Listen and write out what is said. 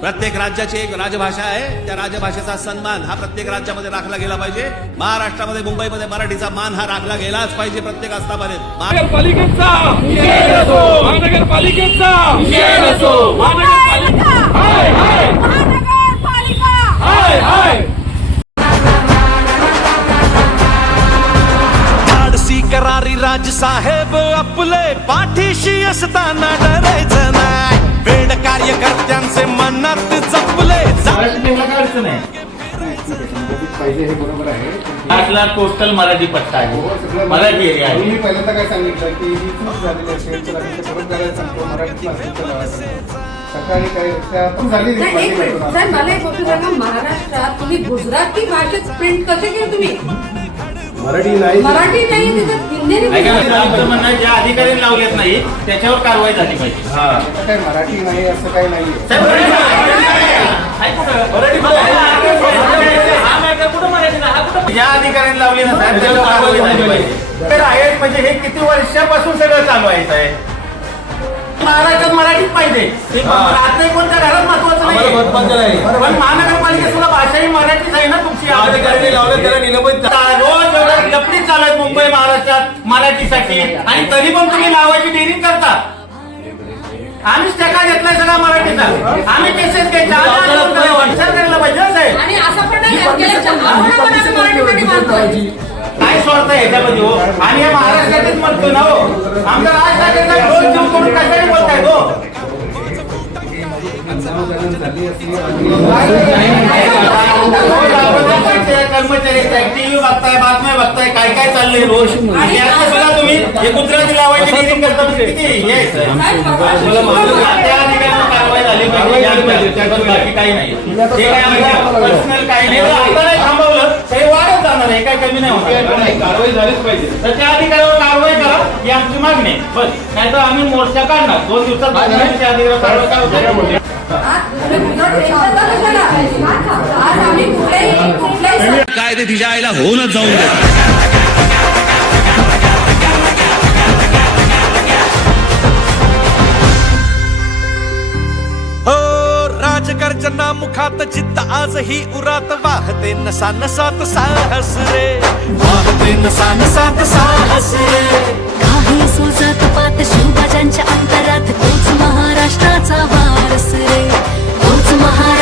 प्रत्येक राज्याची एक राजभाषा आहे, त्या राजभाषेचा सन्मान हा प्रत्येक राज्यामध्ये राखला गेला पाहिजे. महाराष्ट्रामध्ये मुंबईमध्ये मराठीचा मान हा राखला गेलाच पाहिजे प्रत्येक आस्थापनेत. महानगरपालिकेचा महानगरपालिकेचा महानगरपालिका हाय हाय महानगरपालिका हाय हाय. धाडसी करारी राज साहेब आपले पाठीशी असताना डरायचं नाही. वेड कार्यकर्त्यांचे मनात जपले पाहिजे हे बरोबर आहे. 8,00,000 कोस्टल मराठी पट्टा आहे, मराठी एरिया आहे. मी पहिल्यांदा काय सांगितलं की ही चूक झालेली असेल तर आम्ही ते परत करायला सांगतो. मराठी सकाळी काय झाली साहेब मला एक गोष्ट सांगा, महाराष्ट्रात तुम्ही गुजराती भाषेत प्रिंट कसे केलं तुम्ही? मराठी नाही त्याच्यात हिंदी आमचं म्हणणं आहे, ज्या अधिकाऱ्यांनी लावलेत नाही त्याच्यावर कारवाई झाली पाहिजे. काय मराठी नाही असं काही नाही. ज्या अधिकाऱ्यांनी लावले ना साहेब त्याच्यावर कारवाई झाली पाहिजे. म्हणजे हे किती वर्षापासून सगळं चालू आहे साहेब. महाराष्ट्रात मराठीच पाहिजे, राहते कोणत्या घरात महत्वाचं नाही. पण महानगरपालिकेत सुद्धा भाषा ही मराठीच आहे ना तुमची. अधिकाऱ्यांनी लावलं त्याला निलंबित रोज एवढं लपडी चालू आहे मुंबई महाराष्ट्रात मराठीसाठी, आणि तरी पण तुम्ही लावायची डेअरिंग करता. आम्हीच टका घेतलाय सगळा मराठीचा, आम्ही केसेस घ्यायच्या करायला पाहिजे साहेब. आणि असं पण नाही मराठीसाठी काय स्वार्थ आहे याच्यामध्ये हो. आणि या महाराष्ट्रातच म्हणतो ना हो, आमचा राज ठाकरेंचा रोज जीव करून कशाने बोलताय हो. कर्मचारी टीव्ही बघताय, बातम्या बघताय, काय काय चाललंय रोज. आणि आता सुद्धा तुम्ही हे गुजराती लावायची डेअरिंग करता किती हे कारवाई झाली पाहिजे, बाकी काही नाही. हे काय पर्सनल काही नाही. आता नाही थांबवलं हे वाढत जाणार आहे, काय कमी नाही होणार. कारवाई झालीच पाहिजे. तर त्या अधिकाऱ्यावर कारवाई करा ही आमची मागणी आहे. बस नाही तर आम्ही मोर्चा काढणार 2 दिवसात. त्या अधिकाऱ्यावर कारवाई काय काय ते तिच्या आईला होऊनच जाऊन दे. राजगर्जना मुखात जिद्द आजही उरात वाहते नसा नसात साहस रे. वाहते नसा नसात साहस रे. काही सुजत पात शिवबाजांच्या अंतरात तोच महाराष्ट्राचा वारस रे. तोच महाराष्ट्र